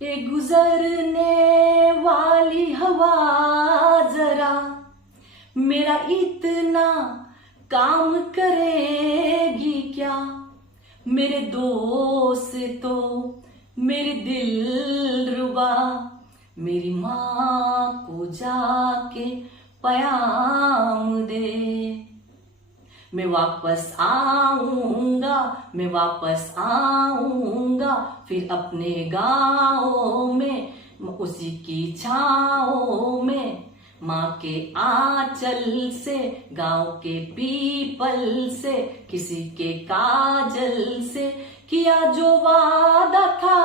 ये गुजरने वाली हवा जरा मेरा इतना काम करेगी क्या। मेरे दोस्तों मेरी दिलरुबा मेरी माँ को जाके पयाम दे। मैं वापस आऊंगा, मैं वापस आऊंगा फिर अपने गाँव में, उसी की छाओं में। माँ के आंचल से, गांव के पीपल से, किसी के काजल से, किया जो वादा था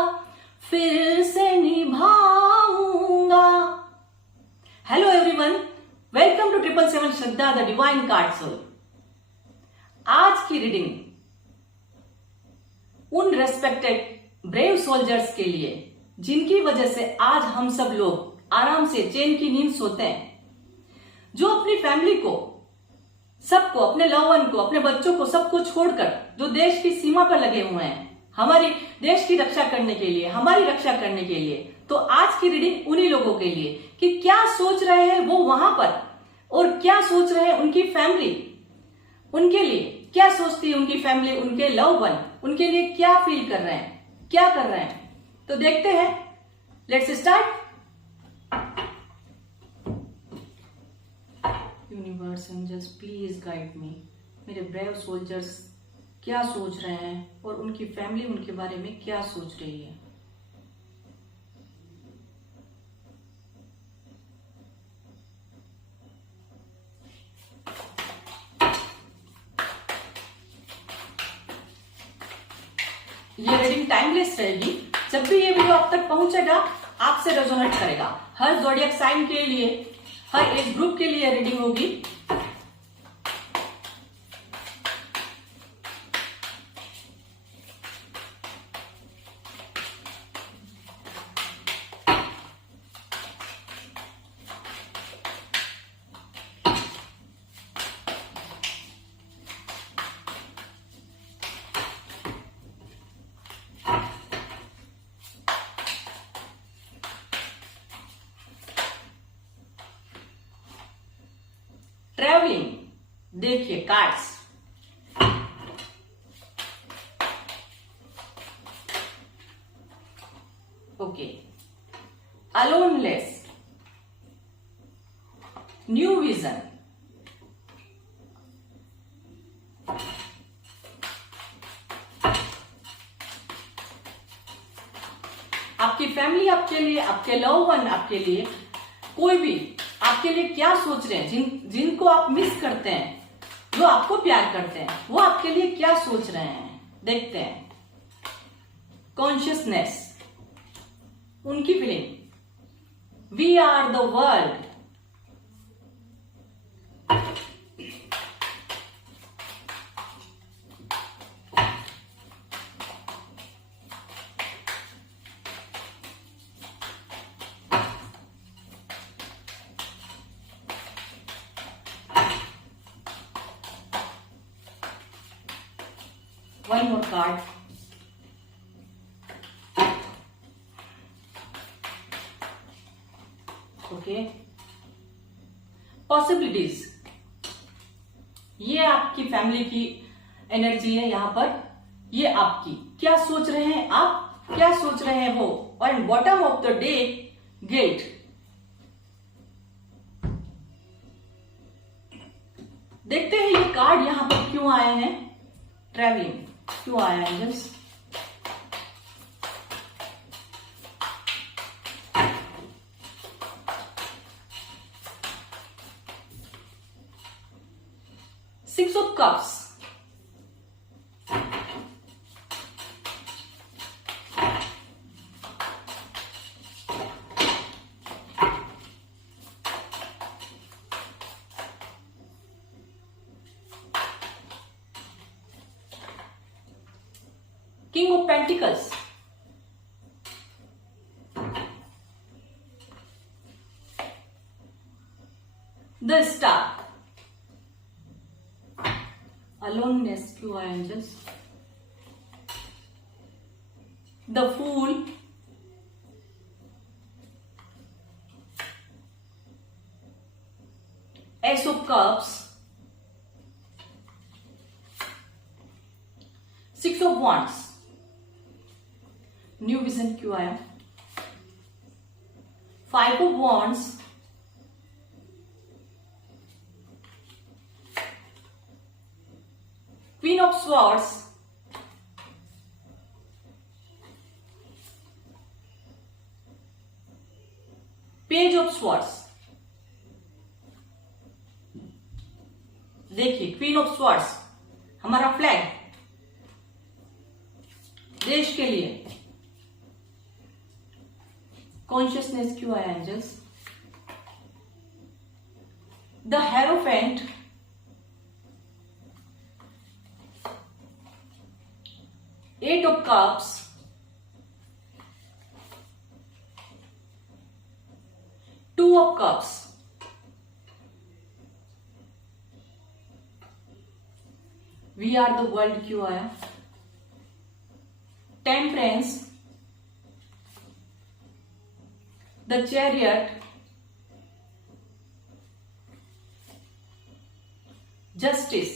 फिर से निभाऊंगा। Hello everyone, welcome to 777 Shraddha the divine card soul. आज की रीडिंग उन रेस्पेक्टेड ब्रेव सोल्जर्स के लिए जिनकी वजह से आज हम सब लोग आराम से चैन की नींद सोते हैं, जो अपनी फैमिली को, सबको, अपने लव वन को, अपने बच्चों को, सबको छोड़कर जो देश की सीमा पर लगे हुए हैं हमारी देश की रक्षा करने के लिए, हमारी रक्षा करने के लिए। तो आज की रीडिंग उन्हीं लोगों के लिए कि क्या सोच रहे हैं वो वहां पर, और क्या सोच रहे हैं उनकी फैमिली उनके लिए, क्या सोचती है उनकी फैमिली, उनके लव वन उनके लिए क्या फील कर रहे हैं, क्या कर रहे हैं। तो देखते हैं, let's start. Universe angels please guide me, मेरे ब्रेव सोल्जर्स क्या सोच रहे हैं और उनकी फैमिली उनके बारे में क्या सोच रही है। ये रीडिंग टाइमलेस रहेगी। जब भी ये वीडियो आप तक पहुंचेगा आपसे रेजोनेट करेगा। हर ज़ोडिएक साइन के लिए, हर एज ग्रुप के लिए रीडिंग होगी। ट्रैवलिंग, देखिए कार्ड्स। ओके, अलोनलेस, न्यू विजन, आपकी फैमिली आपके लिए, आपके लव वन आपके लिए, कोई भी आपके लिए क्या सोच रहे हैं, जिनको आप मिस करते हैं, जो आपको प्यार करते हैं, वो आपके लिए क्या सोच रहे हैं। देखते हैं। कॉन्शियसनेस, उनकी feeling, we are the world. One more card. Okay. Possibilities. ये आपकी फैमिली की एनर्जी है यहां पर। ये आपकी क्या सोच रहे हैं, आप क्या सोच रहे हैं वो। और bottom of the day, guilt. देखते हैं ये कार्ड यहां पर क्यों आए हैं। ट्रैवलिंग क्यों आया angels. Six of cups, King of Pentacles, the Star, Aloneness क्यों आया angels, the Fool, new vision क्यों आया? 5 of wands, queen of swords, page of swords. देखिए, क्वीन ऑफ स्वॉर्ड्स हमारा फ्लैग, देश के लिए कॉन्शियसनेस क्यों आया angels? The hierophant, eight of cups, two of cups, we are the world क्यों आया? Temperance, the chariot, justice,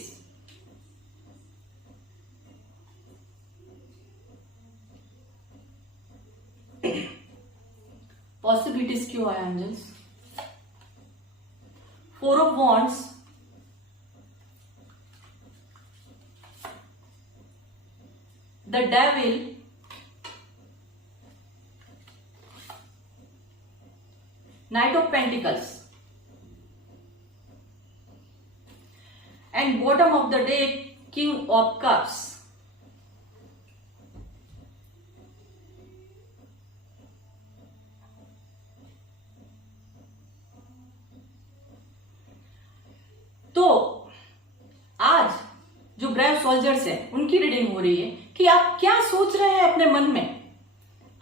possibilities क्यों आया angels? 4 of wands, the devil, Knight of Pentacles, and bottom of the day, King of Cups. तो आज जो brave soldiers हैं उनकी reading हो रही है कि आप क्या सोच रहे हैं अपने मन में,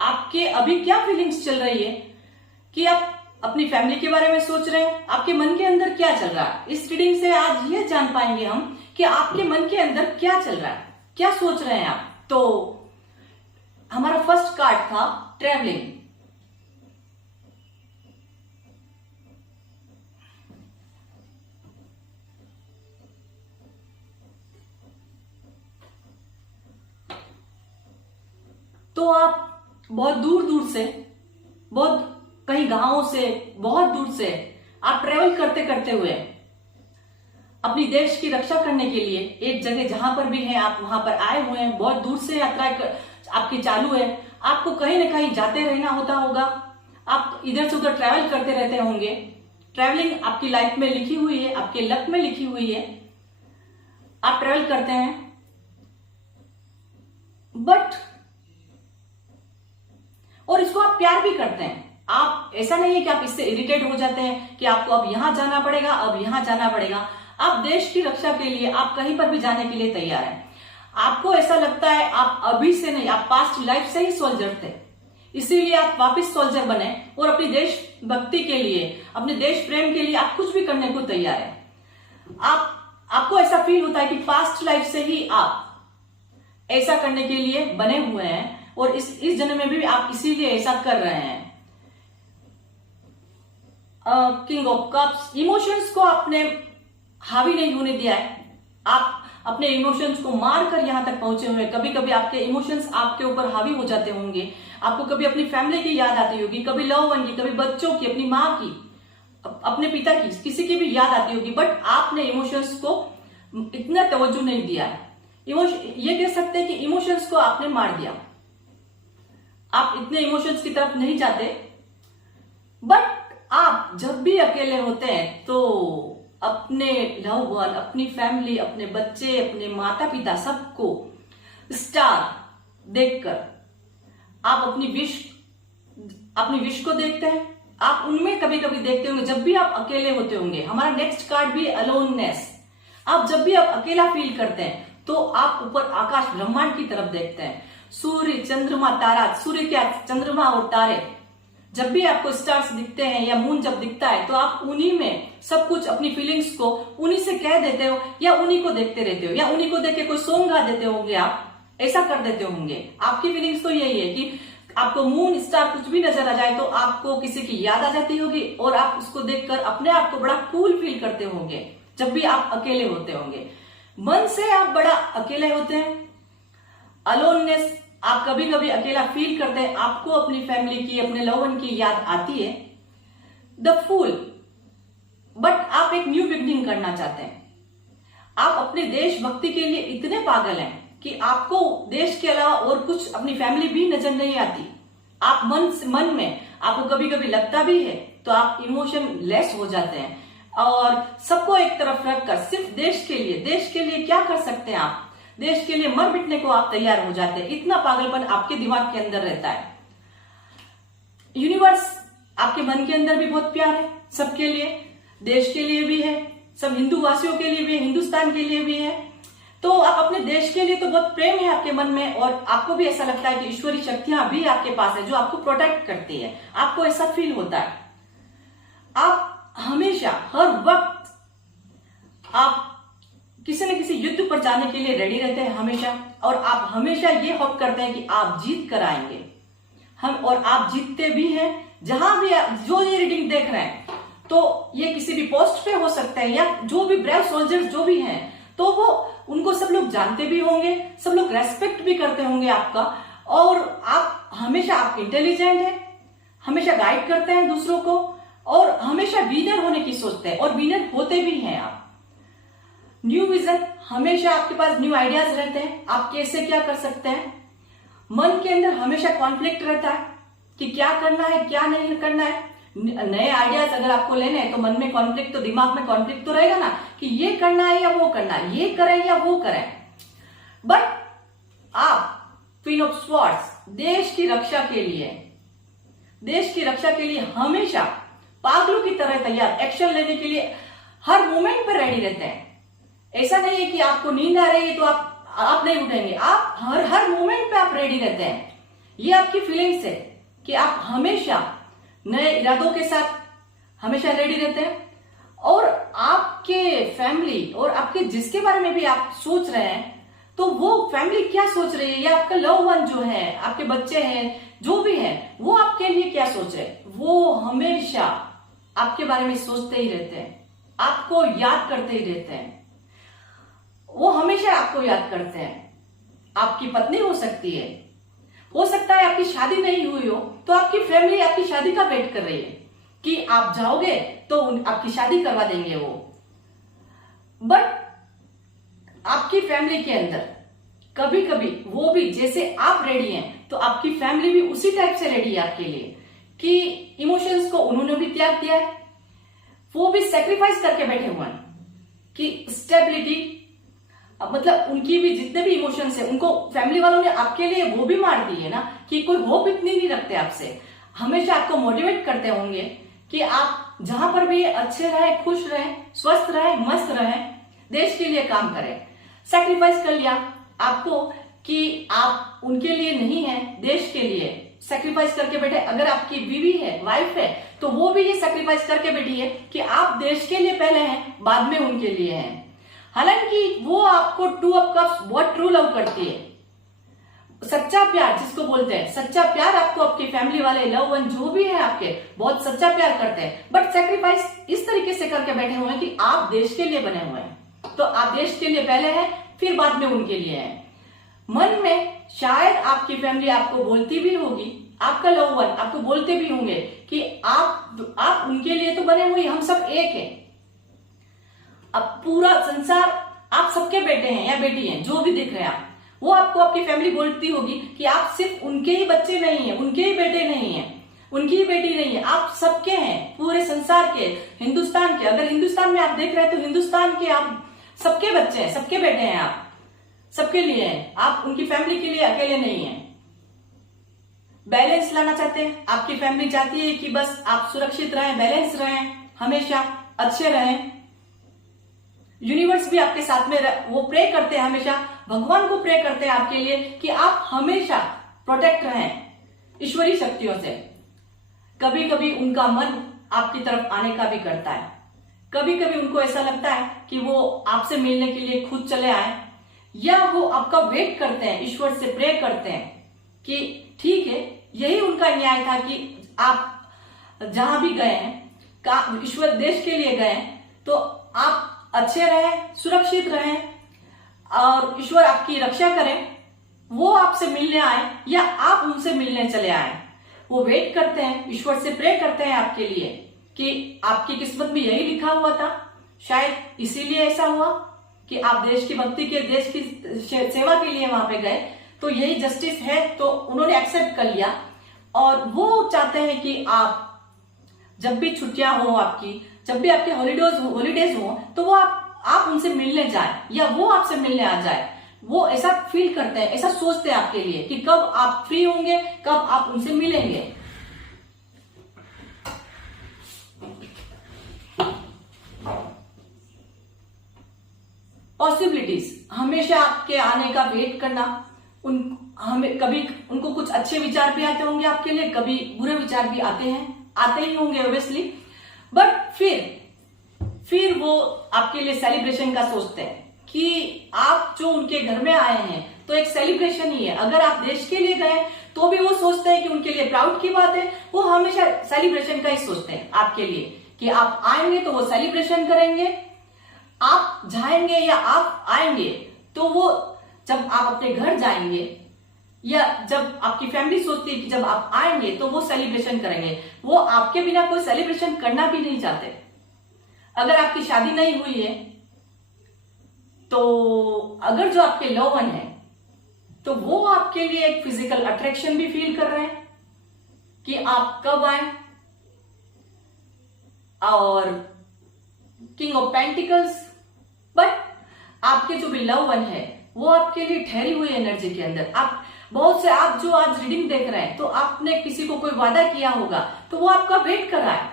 आपके अभी क्या फीलिंग्स चल रही है, कि आप अपनी फैमिली के बारे में सोच रहे हैं, आपके मन के अंदर क्या चल रहा है। इस रीडिंग से आज ये जान पाएंगे हम कि आपके मन के अंदर क्या चल रहा है, क्या सोच रहे हैं आप। तो हमारा फर्स्ट कार्ड था ट्रैवलिंग। तो आप बहुत दूर दूर से, बहुत कहीं गांवों से, बहुत दूर से आप ट्रेवल करते करते हुए अपनी देश की रक्षा करने के लिए एक जगह जहां पर भी है आप वहां पर आए हुए हैं। बहुत दूर से यात्रा आपकी चालू है, आपको कहीं ना कहीं जाते रहना होता होगा, आप इधर से उधर ट्रैवल करते रहते होंगे। ट्रैवलिंग आपकी लाइफ में लिखी हुई है, आपके लक में लिखी हुई है, आप ट्रैवल करते हैं। बट और इसको आप प्यार भी करते हैं। आप ऐसा नहीं है कि आप इससे इरिटेट हो जाते हैं कि आपको अब यहां जाना पड़ेगा, अब यहां जाना पड़ेगा। आप देश की रक्षा के लिए आप कहीं पर भी जाने के लिए तैयार हैं। आपको ऐसा लगता है आप अभी से नहीं, आप पास्ट लाइफ से ही सोल्जर थे, इसीलिए आप वापस सोल्जर बने और अपनी देश भक्ति के लिए, अपने देश प्रेम के लिए आप कुछ भी करने को तैयार है। आपको ऐसा फील होता है कि पास्ट लाइफ से ही आप ऐसा करने के लिए बने हुए हैं और इस जन्म में भी आप इसीलिए ऐसा कर रहे हैं। किंग ऑफ कप्स, इमोशंस को आपने हावी नहीं होने दिया है। आप अपने इमोशंस को मारकर यहां तक पहुंचे हुए। कभी कभी आपके इमोशंस आपके ऊपर हावी हो जाते होंगे। आपको कभी अपनी फैमिली की याद आती होगी, कभी लव वन की, कभी बच्चों की, अपनी माँ की, अपने पिता की, किसी की भी याद आती होगी। बट आपने इमोशंस को इतना तवज्जो नहीं दिया है। ये कह सकते हैं कि इमोशंस को आपने मार दिया। आप इतने इमोशंस की तरफ नहीं जाते। बट आप जब भी अकेले होते हैं तो अपने लव वन, अपनी फैमिली, अपने बच्चे, अपने माता पिता, सबको स्टार देखकर आप अपनी विश को देखते हैं। आप उनमें कभी कभी देखते होंगे जब भी आप अकेले होते होंगे। हमारा नेक्स्ट कार्ड भी अलोननेस। आप जब भी आप अकेला फील करते हैं तो आप ऊपर आकाश ब्रह्मांड की तरफ देखते हैं। सूर्य, चंद्रमा, तारा, सूर्य क्या, चंद्रमा और तारे, जब भी आपको स्टार्स दिखते हैं या मून जब दिखता है तो आप उन्हीं में सब कुछ, अपनी फीलिंग्स को उन्हीं से कह देते हो या उन्हीं को देखते रहते हो, या उन्हीं को देख के कोई सॉन्ग गा देते होंगे, आप ऐसा कर देते होंगे। आपकी फीलिंग्स तो यही है कि आपको मून, स्टार कुछ भी नजर आ जाए तो आपको किसी की याद आ जाती होगी और आप उसको देखकर अपने आप को बड़ा कूल फील करते होंगे जब भी आप अकेले होते होंगे। मन से आप बड़ा अकेले होते हैं। अलोननेस आप कभी कभी अकेला फील करते हैं, आपको अपनी फैमिली की, अपने लव वन की याद आती है, द फूल, बट आप एक न्यू बिगनिंग करना चाहते हैं। आप अपने देशभक्ति के लिए इतने पागल हैं कि आपको देश के अलावा और कुछ, अपनी फैमिली भी नजर नहीं आती। आप मन में आपको कभी कभी लगता भी है तो आप इमोशन लेस हो जाते हैं और सबको एक तरफ रखकर सिर्फ देश के लिए क्या कर सकते हैं आप, देश के लिए मर मिटने को आप तैयार हो जाते हैं। इतना पागलपन आपके दिमाग के अंदर रहता है। यूनिवर्स आपके मन के अंदर भी बहुत प्यार है सबके लिए, देश के लिए भी है, सब हिंदू वासियों के लिए भी है, हिंदुस्तान के लिए भी है। तो आप अपने देश के लिए तो बहुत प्रेम है आपके मन में और आपको भी ऐसा लगता है कि ईश्वरीय शक्तियां भी आपके पास है जो आपको प्रोटेक्ट करती है, आपको ऐसा फील होता है। आप हमेशा हर वक्त आप किसी न किसी युद्ध पर जाने के लिए रेडी रहते हैं हमेशा, और आप हमेशा ये होप करते हैं कि आप जीत कर आएंगे। और आप जीतते भी हैं। जहां भी जो ये रीडिंग देख रहे हैं तो ये किसी भी पोस्ट पे हो सकता है, या जो भी ब्रेव सोल्जर्स जो भी हैं तो वो उनको सब लोग जानते भी होंगे, सब लोग रेस्पेक्ट भी करते होंगे आपका, और आप हमेशा आप इंटेलिजेंट हैं, हमेशा गाइड करते हैं दूसरों को, और हमेशा विनर होने की सोचते हैं और विनर होते भी हैं आप। न्यू विजन, हमेशा आपके पास न्यू आइडियाज रहते हैं, आप कैसे क्या कर सकते हैं। मन के अंदर हमेशा कॉन्फ्लिक्ट रहता है कि क्या करना है क्या नहीं करना है। नए आइडियाज अगर आपको लेने हैं तो मन में कॉन्फ्लिक्ट, तो दिमाग में कॉन्फ्लिक्ट तो रहेगा ना कि ये करना है या वो करना है, ये करें या वो करें। बट आप क्वीन ऑफ स्वॉर्ड्स, देश की रक्षा के लिए हमेशा पागलों की तरह तैयार, एक्शन लेने के लिए हर मोमेंट पर रेडी रहते हैं। ऐसा नहीं है कि आपको नींद आ रही है तो आप नहीं उठेंगे, आप हर मोमेंट पे आप रेडी रहते हैं। ये आपकी फीलिंग्स है कि आप हमेशा नए इरादों के साथ हमेशा रेडी रहते हैं, और आपके फैमिली और आपके जिसके बारे में भी आप सोच रहे हैं तो वो फैमिली क्या सोच रही है, या आपका लव वन जो है, आपके बच्चे हैं, जो भी है, वो आपके लिए क्या सोच रहे हैं, वो हमेशा आपके बारे में सोचते ही रहते हैं, आपको याद करते ही रहते हैं। वो हमेशा आपको याद करते हैं। आपकी पत्नी हो सकती है, हो सकता है आपकी शादी नहीं हुई हो तो आपकी फैमिली आपकी शादी का वेट कर रही है कि आप जाओगे तो आपकी शादी करवा देंगे वो। बट आपकी फैमिली के अंदर कभी कभी वो भी, जैसे आप रेडी हैं तो आपकी फैमिली भी उसी टाइप से रेडी है आपके लिए, कि इमोशंस को उन्होंने भी त्याग दिया है, वो भी सेक्रीफाइस करके बैठे हुए हैं कि स्टेबिलिटी, मतलब उनकी भी जितने भी इमोशंस है उनको फैमिली वालों ने आपके लिए वो भी मार दी है ना, कि कोई होप इतनी नहीं रखते आपसे। हमेशा आपको मोटिवेट करते होंगे कि आप जहां पर भी अच्छे रहें, खुश रहें, स्वस्थ रहें, मस्त रहें, देश के लिए काम करें। सैक्रिफाइस कर लिया आपको कि आप उनके लिए नहीं है, देश के लिए सैक्रिफाइस करके बैठे। अगर आपकी बीवी है, वाइफ है, तो वो भी ये सैक्रिफाइस करके बैठी है कि आप देश के लिए पहले हैं, बाद में उनके लिए हैं। हालांकि वो आपको 2 ऑफ कप्स बहुत ट्रू लव करती है, सच्चा प्यार जिसको बोलते हैं, सच्चा प्यार आपको आपके फैमिली वाले, लव वन जो भी है आपके, बहुत सच्चा प्यार करते हैं। बट सैक्रिफाइस इस तरीके से करके बैठे हुए हैं कि आप देश के लिए बने हुए हैं, तो आप देश के लिए पहले हैं, फिर बाद में उनके लिए हैं। मन में शायद आपकी फैमिली आपको बोलती भी होगी, आपका लव वन आपको बोलते भी होंगे कि आप उनके लिए तो बने हुए, हम सब एक हैं। अब पूरा संसार आप सबके बेटे हैं या बेटी हैं, जो भी दिख रहे हैं आप, वो आपको आपकी फैमिली बोलती होगी कि आप सिर्फ उनके ही बच्चे नहीं हैं, उनके ही बेटे नहीं हैं, उनकी ही बेटी नहीं है, आप सबके हैं, पूरे संसार के, हिंदुस्तान के। अगर हिंदुस्तान में आप देख रहे हैं तो हिंदुस्तान के आप सबके बच्चे हैं, सबके बेटे हैं, आप सबके लिए हैं, आप उनकी फैमिली के लिए अकेले नहीं हैं। बैलेंस लाना चाहते हैं, आपकी फैमिली चाहती है कि बस आप सुरक्षित रहें, बैलेंस रहें, हमेशा अच्छे रहें। यूनिवर्स भी आपके साथ में, वो प्रे करते हैं, हमेशा भगवान को प्रे करते हैं आपके लिए कि आप हमेशा प्रोटेक्ट रहें ईश्वरीय शक्तियों से। कभी कभी उनका मन आपकी तरफ आने का भी करता है, कभी कभी उनको ऐसा लगता है कि वो आपसे मिलने के लिए खुद चले आए, या वो आपका वेट करते हैं, ईश्वर से प्रे करते हैं कि ठीक है, यही उनका न्याय था कि आप जहां भी गए हैं, ईश्वर देश के लिए गए, तो आप अच्छे रहें, सुरक्षित रहें और ईश्वर आपकी रक्षा करें। वो आपसे मिलने आए या आप उनसे मिलने चले आए, वो वेट करते हैं, ईश्वर से प्रे करते हैं आपके लिए कि आपकी किस्मत में यही लिखा हुआ था, शायद इसीलिए ऐसा हुआ कि आप देश की भक्ति के, देश की सेवा के लिए वहां पे गए, तो यही जस्टिस है, तो उन्होंने एक्सेप्ट कर लिया। और वो चाहते हैं कि आप जब भी छुट्टियां हो आपकी, जब भी आपके हॉलीडेज हो, तो वो आप उनसे मिलने जाए या वो आपसे मिलने आ जाए। वो ऐसा फील करते हैं, ऐसा सोचते हैं आपके लिए कि कब आप फ्री होंगे, कब आप उनसे मिलेंगे। पॉसिबिलिटीज, हमेशा आपके आने का वेट करना। हमें कभी उनको कुछ अच्छे विचार भी आते होंगे आपके लिए, कभी बुरे विचार भी आते ही होंगे ऑब्वियसली, बट फिर वो आपके लिए सेलिब्रेशन का सोचते हैं कि आप जो उनके घर में आए हैं तो एक सेलिब्रेशन ही है। अगर आप देश के लिए गए तो भी वो सोचते हैं कि उनके लिए प्राउड की बात है, वो हमेशा सेलिब्रेशन का ही सोचते हैं आपके लिए कि आप आएंगे तो वो सेलिब्रेशन करेंगे, आप जाएंगे या आप आएंगे तो वो जब आप अपने घर जाएंगे या जब आपकी फैमिली सोचती है कि जब आप आएंगे तो वो सेलिब्रेशन करेंगे। वो आपके बिना कोई सेलिब्रेशन करना भी नहीं चाहते। अगर आपकी शादी नहीं हुई है तो अगर जो आपके लव वन है तो वो आपके लिए एक फिजिकल अट्रैक्शन भी फील कर रहे हैं कि आप कब आए। और किंग ऑफ पेंटिकल्स, बट आपके जो भी लव वन है वो आपके लिए ठहरी हुई एनर्जी के अंदर, आप बहुत से, आप जो आज रीडिंग देख रहे हैं तो आपने किसी को कोई वादा किया होगा तो वो आपका वेट कर रहा है,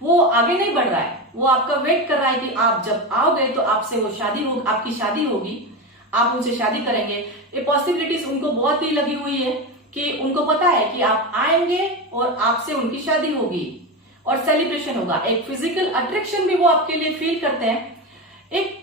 वो आगे नहीं बढ़ रहा है, वो आपका वेट कर रहा है कि आप जब आओगे तो आपसे वो शादी होगी, आपकी शादी होगी, आप उनसे शादी करेंगे। ये पॉसिबिलिटीज उनको बहुत ही लगी हुई है कि उनको पता है कि आप आएंगे और आपसे उनकी शादी होगी और सेलिब्रेशन होगा। एक फिजिकल अट्रैक्शन भी वो आपके लिए फील करते हैं। एक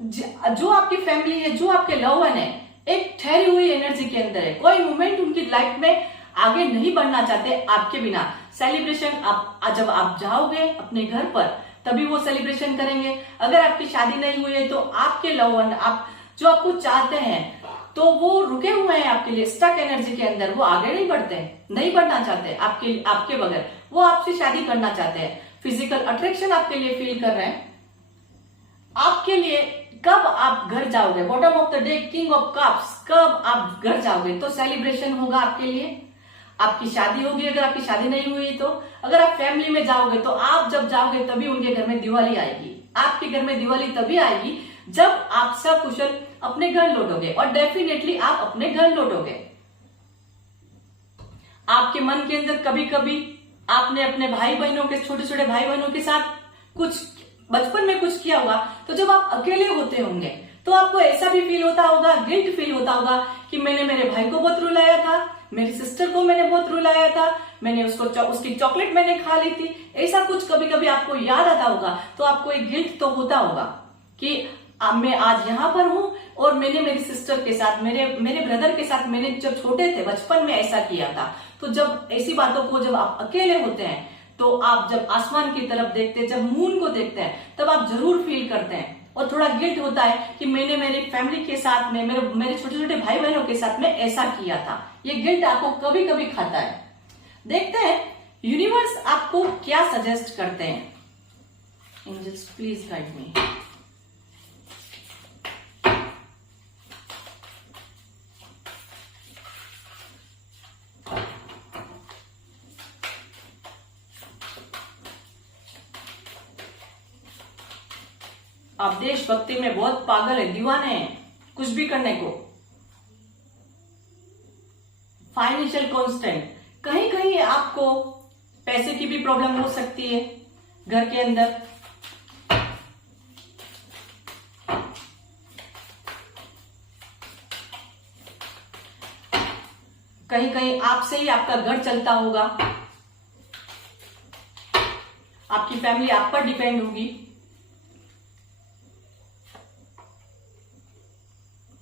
जो आपकी फैमिली है, जो आपके लव वन है, एक ठहरी हुई एनर्जी के अंदर है, कोई मोमेंट उनकी लाइफ में आगे नहीं बढ़ना चाहते आपके बिना। सेलिब्रेशन आप जब आप जाओगे अपने घर पर तभी वो सेलिब्रेशन करेंगे। अगर आपकी शादी नहीं हुई है तो आपके लव वन, आप जो आपको चाहते हैं तो वो रुके हुए हैं आपके लिए, स्टक एनर्जी के अंदर, वो आगे नहीं बढ़ते, नहीं बढ़ना चाहते आपके बगैर, वो आपसे शादी करना चाहते हैं। फिजिकल अट्रैक्शन आपके लिए फील कर रहे हैं। आपके लिए कब आप घर जाओगे, bottom of the day, king of cups, कब आप घर जाओगे तो सेलिब्रेशन होगा आपके लिए। आपकी शादी होगी, अगर आपकी शादी नहीं हुई तो, अगर आप फैमिली में जाओगे तो आप जब जाओगे तभी उनके घर में दिवाली आएगी। आपके घर में दिवाली तभी आएगी जब आप सब कुशल अपने घर लौटोगे, और डेफिनेटली आप अपने घर लौटोगे। आपके मन के अंदर कभी कभी आपने अपने भाई बहनों के, छोटे छोटे भाई बहनों के साथ कुछ बचपन में कुछ किया होगा, तो जब आप अकेले होते होंगे तो आपको ऐसा भी फील होता होगा, गिल्ट फील होता होगा कि मैंने मेरे भाई को बहुत रुलाया था, मेरी सिस्टर को मैंने बहुत रुलाया था, मैंने उसकी चॉकलेट मैंने खा ली थी, ऐसा कुछ कभी कभी आपको याद आता होगा। तो आपको एक गिल्ट तो होता होगा कि अब मैं आज यहाँ पर हूं और मैंने मेरी सिस्टर के साथ, मेरे ब्रदर के साथ, मैंने जब छोटे थे बचपन में ऐसा किया था। तो जब ऐसी बातों को, जब आप अकेले होते हैं तो आप जब आसमान की तरफ देखते हैं, जब मून को देखते हैं, तब आप जरूर फील करते हैं और थोड़ा गिल्ट होता है कि मैंने मेरी फैमिली के साथ में, मेरे छोटे छोटे भाई बहनों के साथ में ऐसा किया था। ये गिल्ट आपको कभी कभी खाता है। देखते हैं यूनिवर्स आपको क्या सजेस्ट करते हैं। Angels please guide me. आप देशभक्ति में बहुत पागल है, दीवाने हैं कुछ भी करने को। फाइनेंशियल कांस्टेंट, कहीं कहीं आपको पैसे की भी प्रॉब्लम हो सकती है घर के अंदर। कहीं कहीं आपसे ही आपका घर चलता होगा, आपकी फैमिली आप पर डिपेंड होगी।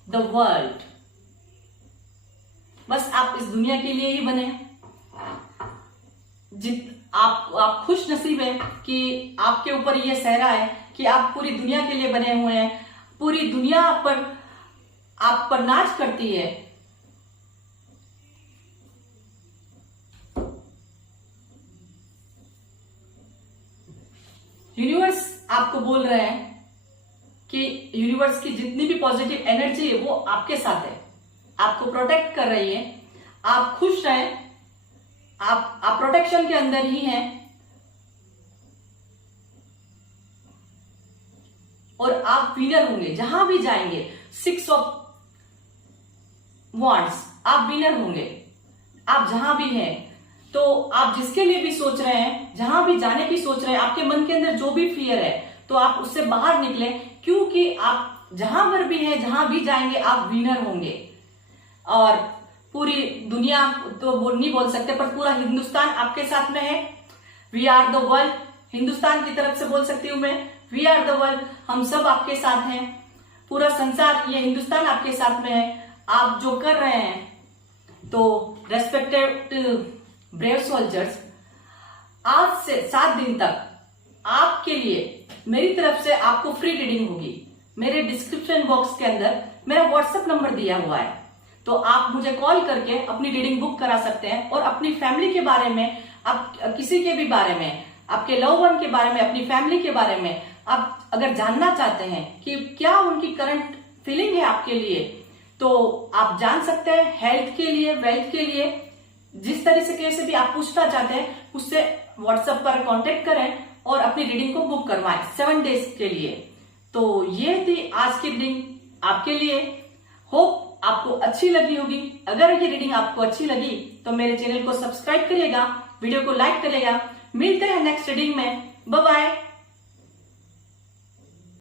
द वर्ल्ड, बस आप इस दुनिया के लिए ही बने हैं। आप खुश नसीब है कि आपके ऊपर यह सहरा है कि आप पूरी दुनिया के लिए बने हुए हैं। पूरी दुनिया आप पर नाच करती है यूनिवर्स आपको बोल रहे हैं कि यूनिवर्स की जितनी भी पॉजिटिव एनर्जी है वो आपके साथ है, आपको प्रोटेक्ट कर रही है। आप खुश रहें, आप प्रोटेक्शन के अंदर ही हैं और आप विनर होंगे जहां भी जाएंगे। 6 ऑफ वांड्स, आप विनर होंगे। आप जहां भी हैं, तो आप जिसके लिए भी सोच रहे हैं, जहां भी जाने की सोच रहे हैं, आपके मन के अंदर जो भी फियर है, तो आप उससे बाहर निकले, क्योंकि आप जहां पर भी हैं, जहां भी जाएंगे, आप विनर होंगे। और पूरी दुनिया तो नहीं बोल सकते, पर पूरा हिंदुस्तान आपके साथ में है। We are the world, Hindustan की तरफ से बोल सकती हूं मैं, वी आर द वर्ल्ड, हम सब आपके साथ हैं। पूरा संसार, ये हिंदुस्तान आपके साथ में है। आप जो कर रहे हैं, तो रेस्पेक्टेड ब्रेव सोल्जर्स, आज से 7 दिन तक आपके लिए मेरी तरफ से आपको फ्री रीडिंग होगी। मेरे डिस्क्रिप्शन बॉक्स के अंदर मेरा व्हाट्सएप नंबर दिया हुआ है, तो आप मुझे कॉल करके अपनी रीडिंग बुक करा सकते हैं। और अपनी फैमिली के बारे में, आप किसी के भी बारे में, आपके लव वन के बारे में, अपनी फैमिली के बारे में आप अगर जानना चाहते हैं कि क्या उनकी करंट फीलिंग है आपके लिए, तो आप जान सकते हैं। हेल्थ के लिए, वेल्थ के लिए, जिस तरीके से भी आप पूछना चाहते हैं, उससे व्हाट्सएप पर कांटेक्ट करें और अपनी रीडिंग को बुक करवाएं 7 डेज के लिए। तो ये थी आज की रीडिंग आपके लिए। होप आपको अच्छी लगी होगी। अगर ये रीडिंग आपको अच्छी लगी तो मेरे चैनल को सब्सक्राइब करिएगा, वीडियो को लाइक करिएगा। मिलते हैं नेक्स्ट रीडिंग में। Bye bye.